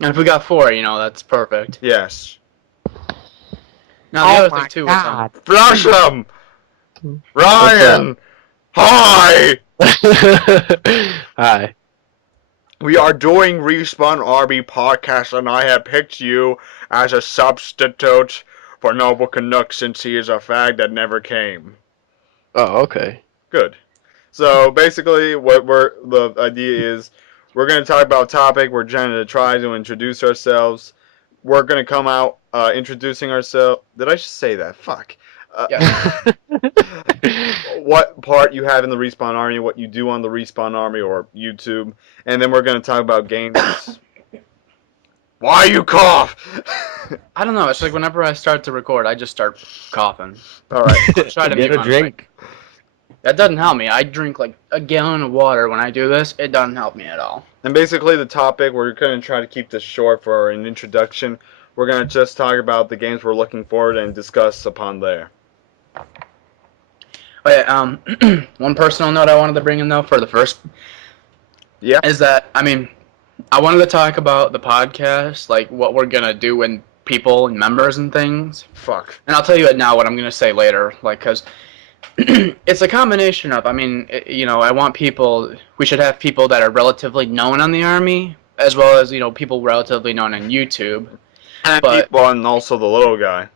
And if we got 4, that's perfect. Yes. Now, the other thing, too, is... Flush him! Ryan! Hi! Hi. We are doing Respawn RB podcast, and I have picked you as a substitute for Noble Canuck since he is a fag that never came. Oh, okay. Good. So basically, the idea is, we're going to talk about a topic. We're trying to try to introduce ourselves. We're going to come out introducing ourselves. Did I just say that? Fuck. Yeah. What part you have in the Respawn Army, what you do on the Respawn Army or YouTube, and then we're going to talk about games. Why you cough? I don't know. It's like whenever I start to record, I just start coughing. All right. Try to Get a drink. That doesn't help me. I drink like a gallon of water when I do this. It doesn't help me at all. And basically the topic, we're going to try to keep this short for an introduction. We're going to just talk about the games we're looking forward and discuss upon there. Oh, yeah, one personal note I wanted to bring in, though, for the first... Yeah? Is that, I wanted to talk about the podcast, like what we're going to do when people and members and things. Fuck. And I'll tell you it now what I'm going to say later, like, because it's a combination of, I want people, we should have people that are relatively known on the Army, as well as, people relatively known on YouTube. And people, and also the little guy.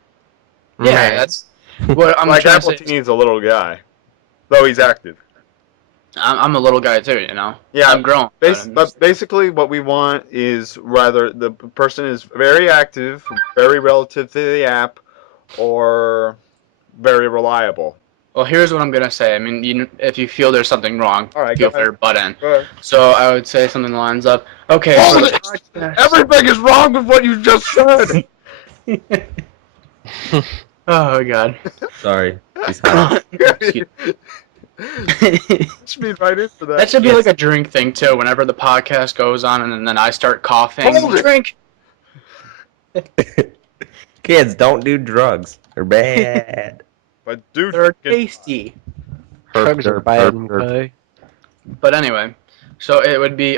Yeah, that's what I'm like trying to say. Appleton's a little guy, though he's active. I'm a little guy too, Yeah, I'm grown. But basically, what we want is rather the person is very active, very relative to the app, or very reliable. Well, here's what I'm gonna say. If you feel there's something wrong, feel free to butt in. Go ahead. So I would say something lines up. Okay. Everything is wrong with what you just said. Oh God. Sorry. Speed right into that. That should be like a drink thing too. Whenever the podcast goes on and then I start coughing, drink. Kids, don't do drugs. They're bad. But dude, They're tasty. Drugs are bad and okay. But anyway, so it would be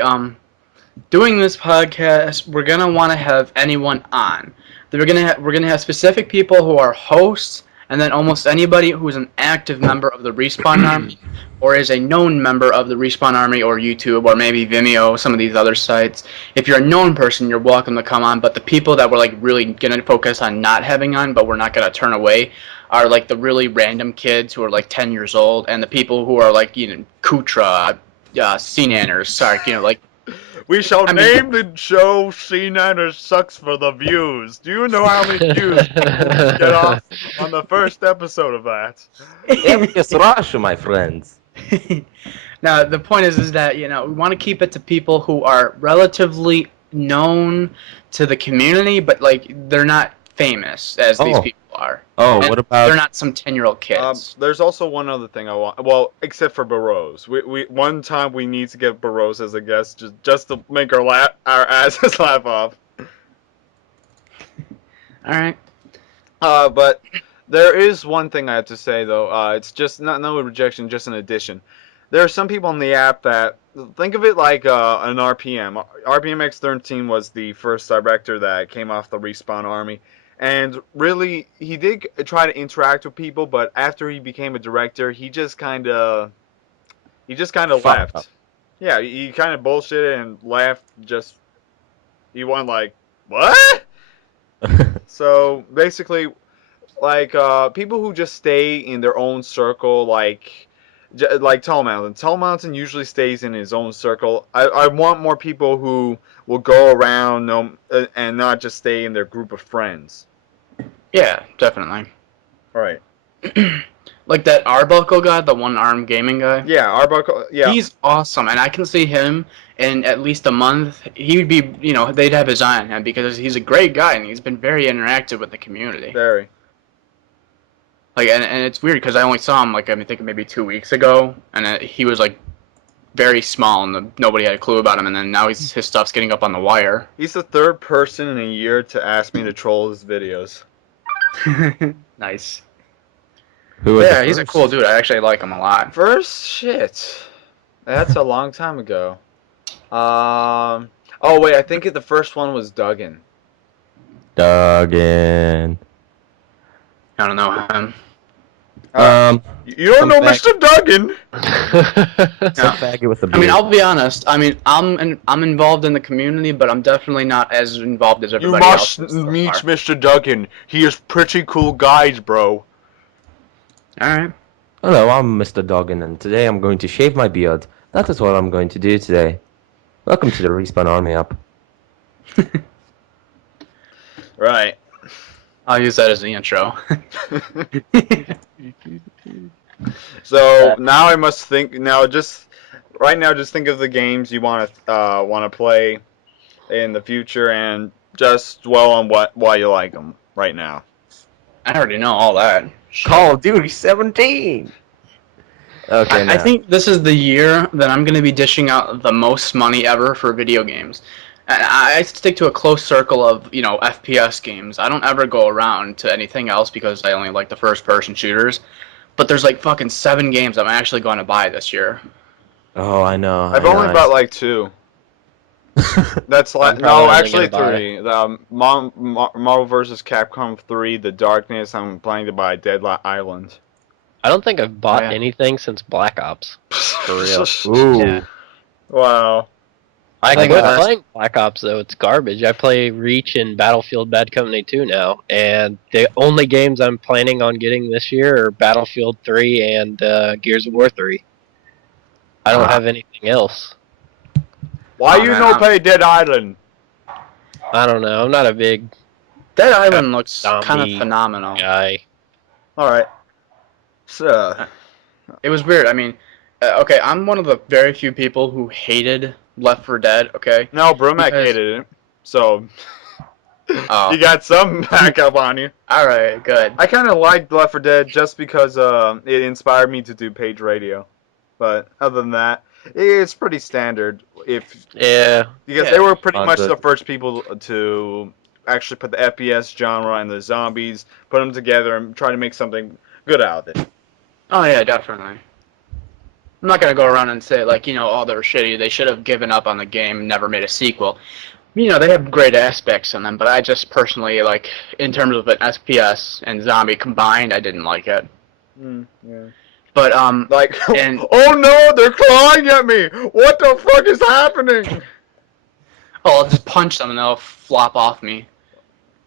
doing this podcast. We're gonna want to have anyone on. We're gonna have specific people who are hosts, and then almost anybody who's an active member of the Respawn Army, or is a known member of the Respawn Army, or YouTube, or maybe Vimeo, some of these other sites. If you're a known person, you're welcome to come on. But the people that we're like really gonna focus on not having on, but we're not gonna turn away, are like the really random kids who are like 10 years old, and the people who are like Kutra, C-Nanners, Sark, like. We shall name the show C-Nanners Sucks for the Views. Do you know how many views get off on the first episode of that? It's Russia, my friends. Now, the point is that, we want to keep it to people who are relatively known to the community, but, like, they're not famous as these people are. Oh, And what about... They're not some 10-year-old kids. There's also one other thing I want. Well, except for Burroughs. We one time we need to get Burroughs as a guest just to make our asses laugh off. Alright. But there is one thing I have to say, though. It's just no rejection, just an addition. There are some people on the app that think of it like an RPM. RPMX13 was the first director that came off the Respawn Army. And really, he did try to interact with people, but after he became a director, he just kind of left. Yeah, he kind of bullshitted and left. He went like, what? So basically, like people who just stay in their own circle, like Tall Mountain. Tall Mountain usually stays in his own circle. I want more people who will go around and not just stay in their group of friends. Yeah, definitely. Right. Like that Arbuckle guy, the one-arm gaming guy. Yeah, Arbuckle. Yeah. He's awesome, and I can see him in at least a month. He would be, they'd have his eye on him because he's a great guy and he's been very interactive with the community. Very. Like, and it's weird because I only saw him like I think maybe 2 weeks ago, and he was like very small and nobody had a clue about him, and then now his stuff's getting up on the wire. He's the third person in a year to ask me to troll his videos. Nice. Yeah, he's a cool dude. I actually like him a lot. First? Shit. That's a long time ago. Oh wait, I think the first one was Duggan. Duggan. I don't know him. You don't Some know fact- Mr. Duggan? Some No. faggot with a I beard. mean, I'll be honest. I mean, I'm involved in the community, but I'm definitely not as involved as You everybody else. must so meet far. Mr. Duggan. He is pretty cool guys, bro. All right. Hello, I'm Mr. Duggan, and today I'm going to shave my beard. That is what I'm going to do today. Welcome to the Respawn Army app. Right. I'll use that as the intro. So now I must think. Now just right now, just think of the games you want to play in the future, and just dwell on why you like them right now. I already know all that. Call of Duty 17! Okay, I think this is the year that I'm going to be dishing out the most money ever for video games. And I stick to a close circle of, FPS games. I don't ever go around to anything else because I only like the first-person shooters. But there's like fucking 7 games I'm actually going to buy this year. Oh, I know. I've only bought like 2. That's like I'm no, probably only actually gonna buy- 3. The Marvel vs. Capcom 3, The Darkness. I'm planning to buy Dead Island. I don't think I've bought Yeah. anything since Black Ops. For real. Ooh. Yeah. Wow. I think quit that's- playing Black Ops though. It's garbage. I play Reach and Battlefield Bad Company 2 now, and the only games I'm planning on getting this year are Battlefield 3 and Gears of War 3. I don't have anything else. Why Oh, you man, no I'm- play Dead Island? I don't know. I'm not a big Dead Island looks Zombie kind of phenomenal. guy. All right. So. It was weird. I mean, okay, I'm one of the very few people who hated Left 4 Dead, okay? No, Bromac Because- hated it. So. Oh. You got some backup on you. Alright, good. I kind of liked Left 4 Dead just because it inspired me to do page radio. But other than that, it's pretty standard. Because Yeah. they were pretty much Good. the first people to actually put the FPS genre and the zombies, put them together and try to make something good out of it. Oh, yeah, definitely. I'm not going to go around and say, like, oh, they were shitty. They should have given up on the game and never made a sequel. They have great aspects in them, but I just personally, like, in terms of an FPS and zombie combined, I didn't like it. Yeah. But, Like, And- oh no, they're clawing at me! What the fuck is happening? oh, I'll just punch them and they'll flop off me.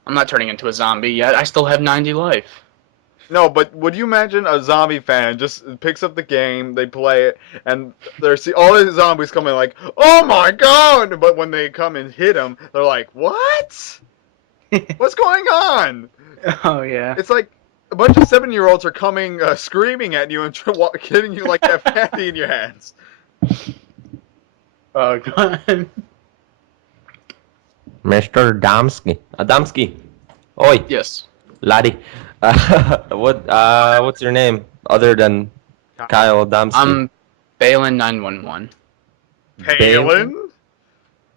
I'm not turning into a zombie yet. I still have 90 life. No, but would you imagine a zombie fan just picks up the game, they play it, and there's all the zombies coming like, oh my god! But when they come and hit them, they're like, what? What's going on? Oh, yeah. It's like a bunch of 7-year-olds are coming screaming at you and hitting you like that fatty in your hands. Oh, God. Mr. Adamski. Oi, Yes. laddie. What's your name other than Kyle Adamski? I'm baalin911. Palin?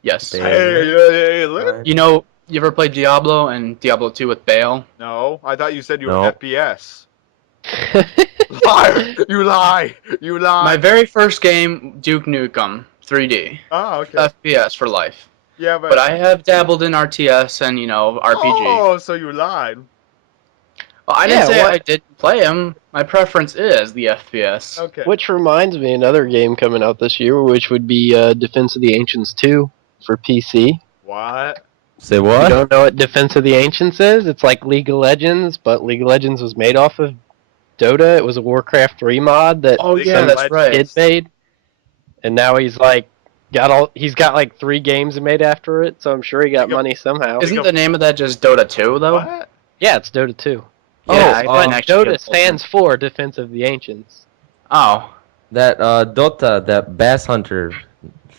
Yes. Palin? You ever played Diablo and Diablo 2 with Bale? No, I thought you said you No. were FPS. Liar! You lie! You lie! My very first game, Duke Nukem 3D. Oh, okay. FPS for life. Yeah, But I have dabbled in RTS and, RPG. Oh, so you lied. Well, I didn't Yeah, say what- I didn't play them. My preference is the FPS. Okay. Which reminds me, another game coming out this year, which would be Defense of the Ancients 2 for PC. What? Say You what? don't know what Defense of the Ancients is? It's like League of Legends, but League of Legends was made off of Dota. It was a Warcraft 3 mod that Oh, League yeah, of that's Legends. right. kid made. And now he's got like 3 games made after it, so I'm sure he got League of- money somehow. Isn't the name of that just Dota 2, though? What? Yeah, it's Dota 2. Yeah, I but didn't actually Dota get full stands for Defense of the Ancients. Oh. That Dota, that bass hunter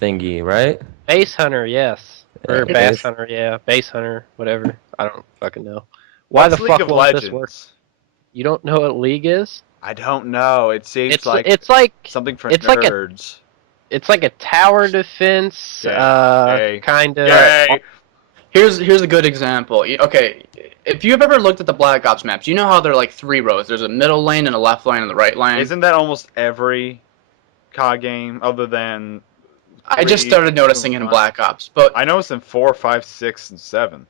thingy, right? Base Hunter, yes. Or Yeah, Bass Base- Hunter, yeah. Base Hunter, whatever. I don't fucking know. Why What's the League fuck of won't Legends? this work? You don't know what League is? I don't know. It seems It's like it's like something for it's like a- nerds. it's like a tower defense, Gay. kind of. Yay! Here's a good example. Okay, if you've ever looked at the Black Ops maps, you know how they're like 3 rows. There's a middle lane and a left lane and the right lane. Isn't that almost every COD game other than I just 3, started noticing 2, it in 1. Black Ops, but I noticed in 4, 5, 6, and 7.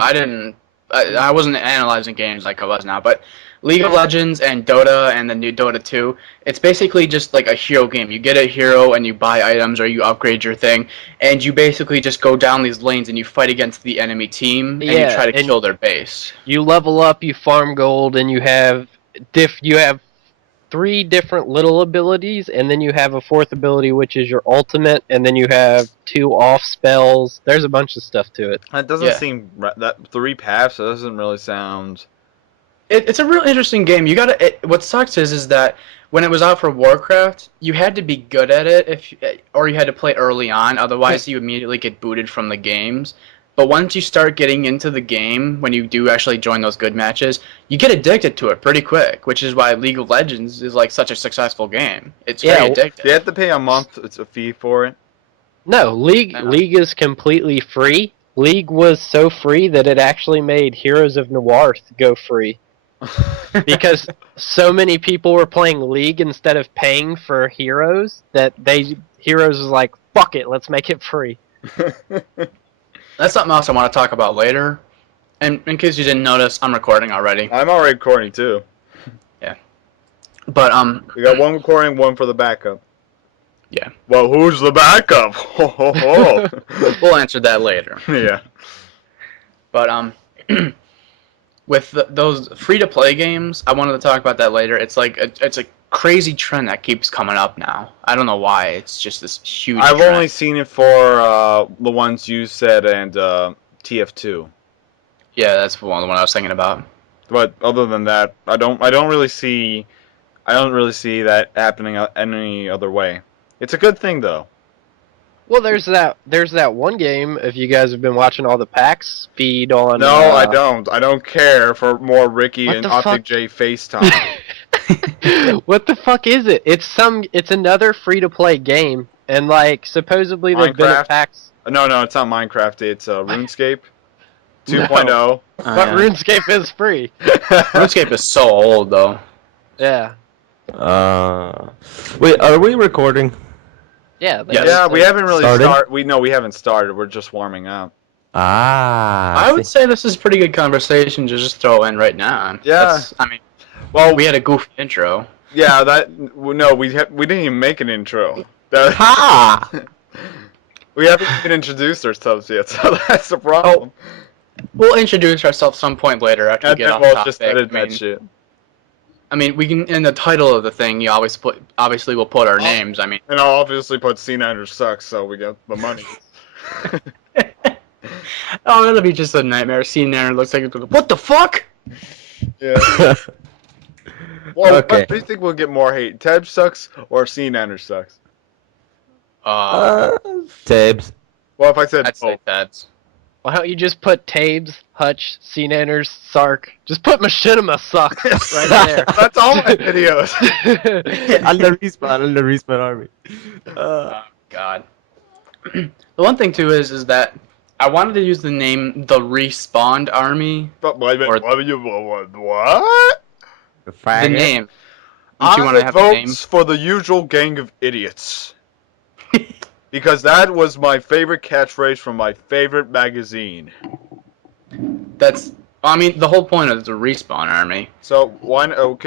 I didn't. I wasn't analyzing games like I was now, but League of Legends and Dota and the new Dota 2, it's basically just like a hero game. You get a hero and you buy items or you upgrade your thing, and you basically just go down these lanes and you fight against the enemy team and you Yeah, try to and kill their base. you level up, you farm gold, and you have 3 different little abilities, and then you have a 4th ability, which is your ultimate, and then you have 2 off spells. There's a bunch of stuff to it. That doesn't Yeah. seem that 3 paths. That doesn't really sound. It's a real interesting game. You gotta. What sucks is that when it was out for Warcraft, you had to be good at it or you had to play early on. Otherwise, you immediately get booted from the games. But once you start getting into the game, when you do actually join those good matches, you get addicted to it pretty quick. Which is why League of Legends is like such a successful game. It's very addictive. Do you have to pay a month? It's a fee for it. No, League is completely free. League was so free that it actually made Heroes of Noir go free. Because so many people were playing League instead of paying for Heroes that Heroes was like, fuck it, let's make it free. That's something else I want to talk about later. And in case you didn't notice, I'm recording already. I'm already recording too. But We got one recording, one for the backup. Yeah. Well, who's the backup? Ho, ho, ho. we'll answer that later. Yeah. But with those free-to-play games, I wanted to talk about that later. It's like it's a crazy trend that keeps coming up now. I don't know why. It's just this huge I've trend. only seen it for the ones you said and TF2. Yeah, that's the one I was thinking about. But other than that, I don't really see that happening any other way. It's a good thing though. Well, there's that one game, if you guys have been watching all the PAX feed on... No, I don't. I don't care for more Ricky What and the Optic fuck? J FaceTime. What the fuck is it? It's another free-to-play game, and like, supposedly they've been Minecraft? at PAX... No, it's not Minecraft. It's RuneScape No. 2.0. But RuneScape is free. RuneScape is so old, though. Yeah. Wait, are we recording? Yeah. Yes. Yeah, we haven't really Started? we haven't started. We're just warming up. Ah. I would say this is a pretty good conversation to just throw in right now. Yeah. I mean, Well, we had a goofy intro. yeah, we didn't even make an intro. Ha! We haven't even introduced ourselves yet, so that's the problem. We'll introduce ourselves some point later after we And get then off we'll topic. just edit I mean, that shit. I mean, we can in the title of the thing. You obviously we'll put our names. I mean, And I'll obviously put C9er sucks, so we get the money. oh, that'll be just a nightmare. Seeing there, it looks like it's what the fuck? Yeah. Well, Okay. what do you think will get more hate? Tab sucks or C9er sucks? Tabs. Well, if I said I'd say both. that's. Why don't you just put Tabes, Hutch, Cnanners, Sark? Just put Machinima sucks right That's all my videos. there. Under respawn army. Oh God. The one thing too is that I wanted to use the name the Respawned Army. But wait a minute, Or- what? The name. Don't you want to have a name? votes for the usual gang of idiots. Because that was my favorite catchphrase from my favorite magazine. That's. I mean, the whole point of the Respawn Army. So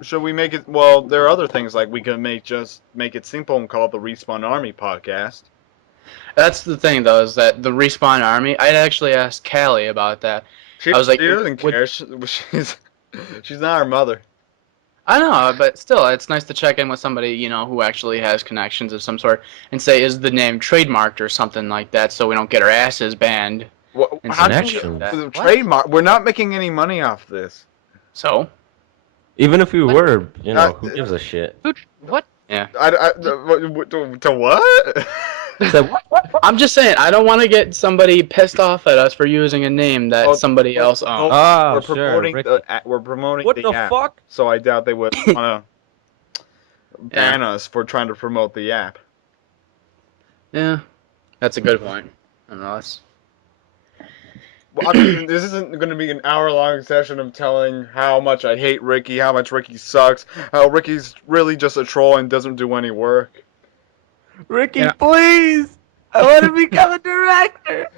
should we make it? Well, there are other things like we can make it simple and call it the Respawn Army podcast. That's the thing though, is that the Respawn Army. I actually asked Callie about that. She I was like, doesn't would- care. She's not our mother. I know, but still, it's nice to check in with somebody, who actually has connections of some sort, and say, is the name trademarked or something like that, so we don't get our asses banned. And How do connection. you trademark? We're not making any money off this. So, Even if we were, who Uh, gives a shit? What? To what? So, what? I'm just saying, I don't want to get somebody pissed off at us for using a name that Oh, somebody else owns. Oh, we're sure, promoting Ricky. we're promoting What the the app, fuck? so I doubt they would want to ban us for trying to promote the app. Yeah, that's a good point. Unless. Well, I mean, this isn't going to be an hour-long session of telling how much I hate Ricky, how much Ricky sucks, how Ricky's really just a troll and doesn't do any work. Ricky, Yeah. please! I want to become a director!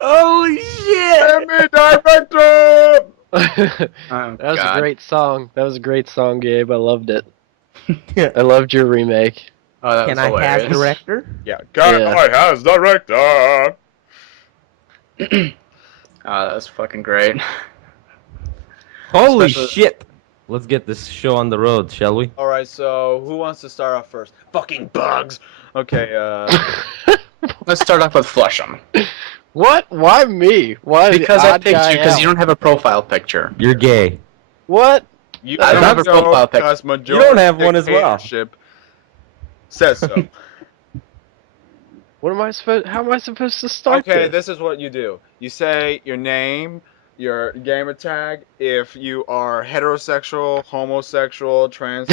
Holy shit! me director! that Oh, was God. a great song. That was a great song, Gabe. I loved it. I loved your remake. Oh, that Can was I has hilarious. director? Yeah, can Yeah. I has director? Oh, that was fucking great. Holy Especially- shit! Let's get this show on the road, shall we? All right, so who wants to start off first? Fucking bugs. Okay. Let's start off with Flush'em. What? Why me? Why? Because the I odd picked guy you because out? you don't have a profile picture. You're gay. What? You I don't have a profile pic. because You don't have one as well. dictatorship Says so. What am I supposed? How am I supposed to start Okay, this? this is what you do. You say your name, your gamer tag, if you are heterosexual, homosexual, trans.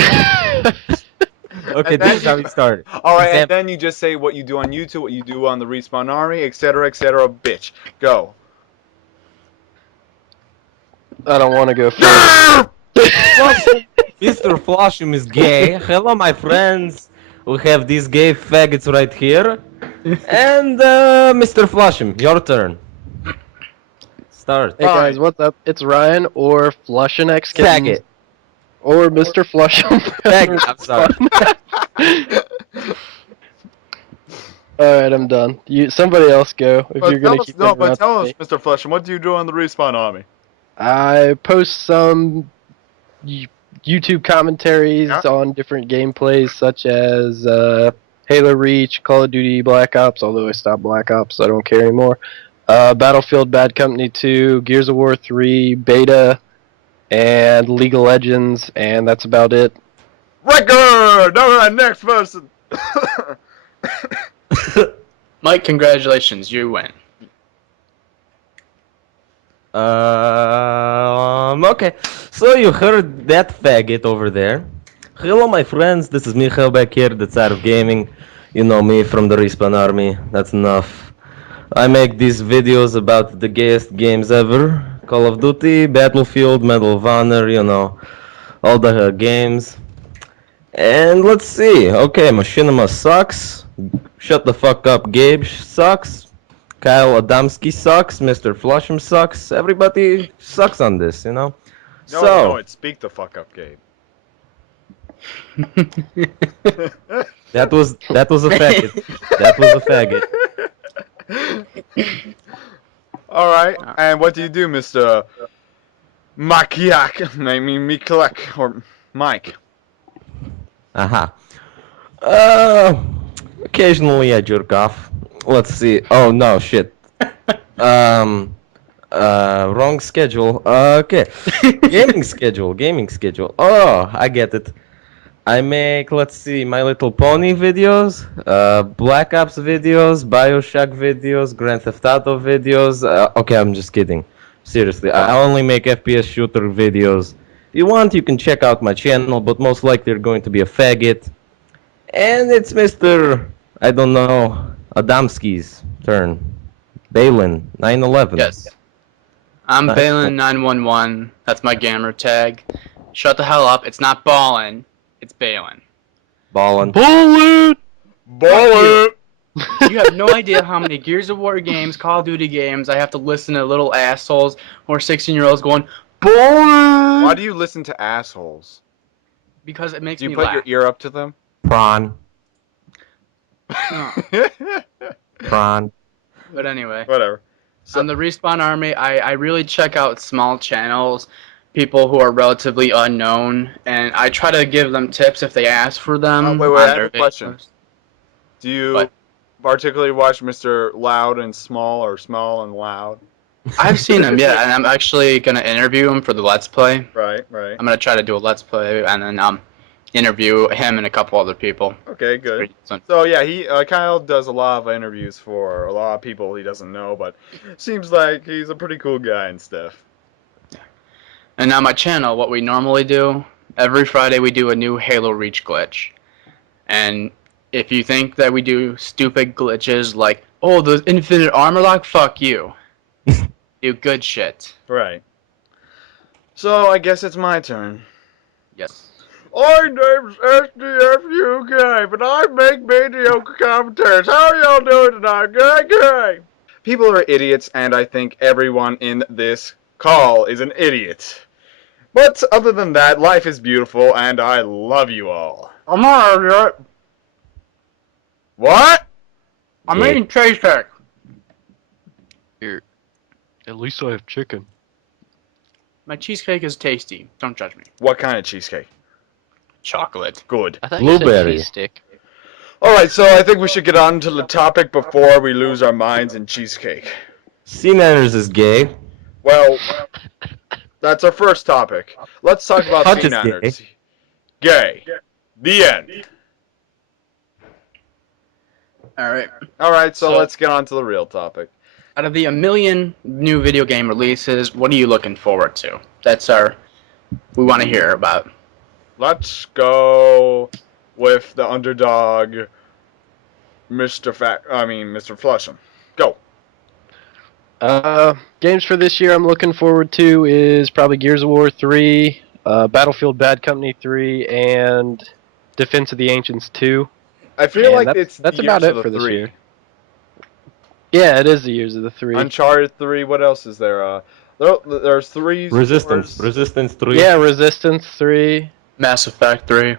Okay, And this then is how we start. All right, and Example. then you just say what you do on YouTube, what you do on the Respawn Army, etc., bitch, go. I don't want to go first. Mr. Flush'em is gay. Hello, my friends. We have these gay faggots right here. And Mr. Flush'em, your turn. Start. Hey guys, what's up? It's Ryan or flushemxkittens Faggot. or Mr. Flush'em. Faggot. I'm sorry. All right, I'm done. Somebody else go if But you're gonna tell us, keep no, but interrupting tell us, me. Mr. Flushing, what do you do on the Respawn Army? I post some YouTube commentaries Yeah. on different gameplays such as Halo Reach, Call of Duty Black Ops, although I stopped Black Ops, so I don't care anymore. Battlefield Bad Company 2, Gears of War 3, Beta, and League of Legends, and that's about it. Record! Alright, next person! Mike, congratulations, you win. Okay. So you heard that faggot over there. Hello, my friends. This is Michal back here, the Tsar of Gaming. You know me from the Respawn Army. That's enough. I make these videos about the gayest games ever. Call of Duty, Battlefield, Medal of Honor, you know, all the games. And let's see. Okay, Machinima sucks. Shut the fuck up, Gabe sucks. Kyle Adamski sucks. Mr. Flush'em sucks. Everybody sucks on this, you know. No, it's speak the fuck up, Gabe. That was a faggot. That was a faggot. Alright, and what do you do, Mr. Makiak? I mean, Michalch, or Mike. Aha. Occasionally I jerk off. Let's see. Oh no, shit. Wrong schedule. Okay. Gaming schedule. Oh, I get it. I make, let's see, My Little Pony videos, Black Ops videos, Bioshock videos, Grand Theft Auto videos. Okay, I'm just kidding. Seriously, I only make FPS shooter videos. If you want, you can check out my channel, but most likely you're going to be a faggot. And it's Mr. I don't know, Adamski's turn. Baalin911. Yes. I'm Nice. baalin911. That's my gamer tag. Shut the hell up. It's not ballin'. It's Baalin. Ballin. Bullet! Baller! You have no idea how many Gears of War games, Call of Duty games I have to listen to little assholes or 16-year-olds going, ballin'! Why do you listen to assholes? Because it makes Do you me put laugh. your ear up to them? Prawn. No. Prawn. But anyway. Whatever. So, On the Respawn Army, I really check out small channels, people who are relatively unknown, and I try to give them tips if they ask for them. wait, on I have their a question. videos. do you What? particularly watch Mr. Loud and Small, or Small and Loud? I've seen him, yeah, and I'm actually going to interview him for the Let's Play. Right. I'm going to try to do a Let's Play and then interview him and a couple other people. Okay, good. Pretty soon. So yeah, Kyle does a lot of interviews for a lot of people he doesn't know, but seems like he's a pretty cool guy and stuff. And on my channel, what we normally do, every Friday we do a new Halo Reach glitch. And if you think that we do stupid glitches like, oh, the infinite armor lock, fuck you. Do good shit. Right. So I guess it's my turn. Yes. My name's stfugabe, and I make mediocre commentaries. How are y'all doing tonight? Good. People are idiots, and I think everyone in this call is an idiot. But other than that, life is beautiful, and I love you all. I'm not yet. What? I'm Yeah. eating cheesecake. Here, at least I have chicken. My cheesecake is tasty. Don't judge me. What kind of cheesecake? Chocolate. Good. I thought Blueberry. you said cheese stick. Alright, so I think we should get on to the topic before we lose our minds in cheesecake. C Manners is gay. Well, that's our first topic. Let's talk about Hutch C is Nanners. Gay. The end. Alright. Alright, so So- let's get on to the real topic. Out of the a million new video game releases, what are you looking forward to? That's our... We want to hear about. Let's go with the underdog, Mr. Flush'em. Go. Games for this year I'm looking forward to is probably Gears of War 3, Battlefield Bad Company 3, and Defense of the Ancients 2. I feel And like that's the about years it of for the this three. year. Yeah, it is the years of the 3. Uncharted 3, what else is there? There's 3. Resistance. Resistance 3. Yeah, Resistance 3. Mass Effect 3.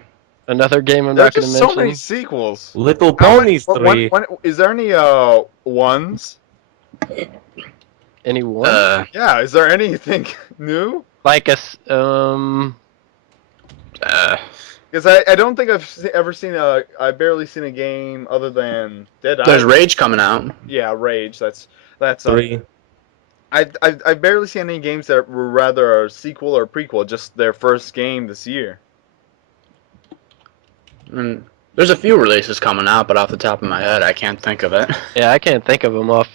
Another game I'm There's not going to just mention. so many sequels. Little How many- Ponies 3. is there any ones? Anyone? Yeah, is there anything new? Like Because I don't think ever seen I've barely seen a game other than Dead There's Island. Rage coming out. Yeah, Rage. That's 3. I've barely seen any games that were rather a sequel or prequel, just their first game this year. And there's a few releases coming out, but off the top of my head, I can't think of it. yeah, I can't think of them off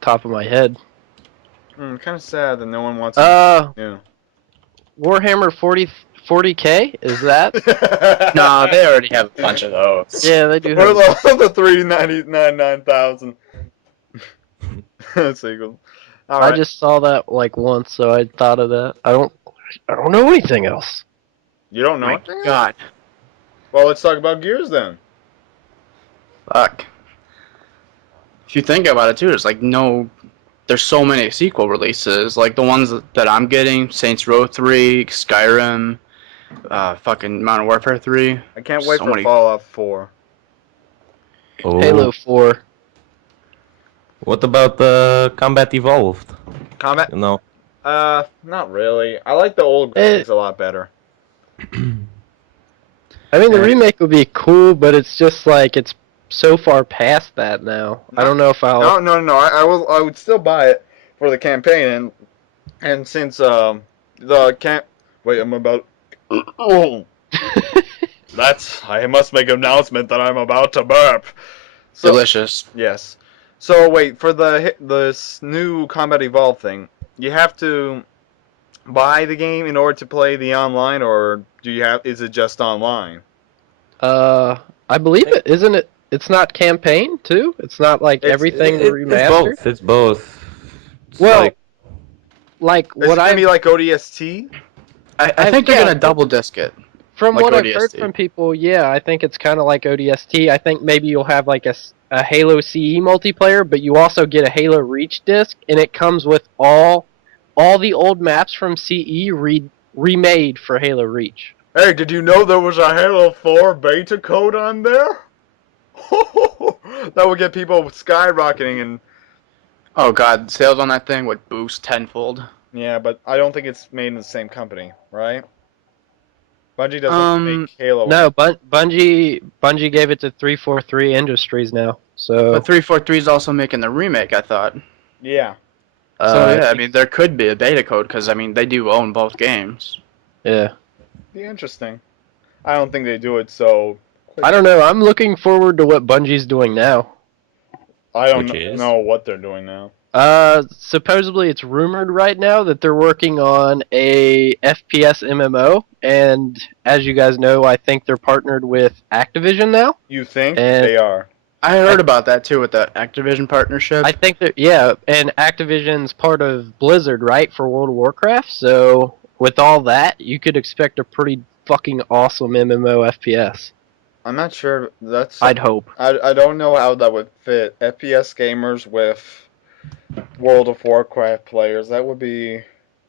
top of my head. Kind of sad that no one wants. Yeah. Warhammer 40K? Is that? Nah, they already have a bunch of those. Yeah, they do. Or Have... the 399,000 sequel. All right. I just saw that like once, so I thought of that. I don't know anything else. You don't know My it? God. Well, let's talk about Gears then. Fuck. If you think about it too, there's so many sequel releases. Like the ones that I'm getting, Saints Row 3, Skyrim, fucking Modern Warfare 3. I can't wait So for many- Fallout 4. Oh. Halo 4. What about Combat Evolved? Combat? You know. Not really. I like the old graphics a lot better. I mean, the remake would be cool, but it's just like it's so far past that now. I don't know if I'll. No. I would still buy it for the campaign, and since wait, I'm about. Oh, I must make an announcement that I'm about to burp. So, Delicious. yes. So wait, for this new Combat Evolved thing, you have to buy the game in order to play the online, or is it just online? I believe it. Isn't it? It's not campaign too. It's not like everything remastered. It's both. It's Well, like- like Is what it gonna be I like ODST? I think they're yeah, gonna double disc it. from like what I've heard ODST. from people, yeah, I think it's kind of like ODST. I think maybe you'll have like a Halo CE multiplayer, but you also get a Halo Reach disc, and it comes with all the old maps from CE remade for Halo Reach. Hey, did you know there was a Halo 4 beta code on there? That would get people skyrocketing and... Oh god, sales on that thing would boost tenfold. Yeah, but I don't think it's made in the same company, right? Bungie doesn't make Halo. No, Bungie gave it to 343 Industries now. So But 343 is also making the remake, I thought. Yeah. So yeah, I mean, there could be a beta code, because, I mean, they do own both games. yeah. Be interesting. I don't think they do it so... I don't know. I'm looking forward to what Bungie's doing now. I don't Which is? know what they're doing now. Supposedly it's rumored right now that they're working on a FPS MMO, and as you guys know, I think they're partnered with Activision now. You think And- they are? I heard about that, too, with the Activision partnership. I think that, yeah, and Activision's part of Blizzard, right, for World of Warcraft, so with all that, you could expect a pretty fucking awesome MMO FPS. I'm not sure. I'd hope. I don't know how that would fit FPS gamers with World of Warcraft players. That would be.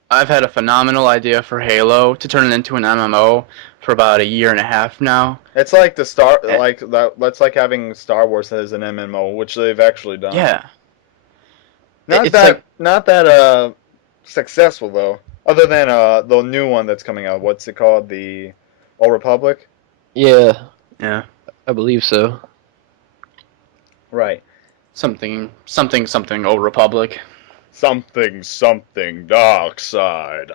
I've had a phenomenal idea for Halo to turn it into an MMO for about a year and a half now. It's like the Star like that. That's like having Star Wars as an MMO, which they've actually done. Yeah. Not It's that like- not that successful though. Other than the new one that's coming out. What's it called? The Old Republic. Yeah, Yeah. I believe so. Right. Something Old Republic. Something dark side.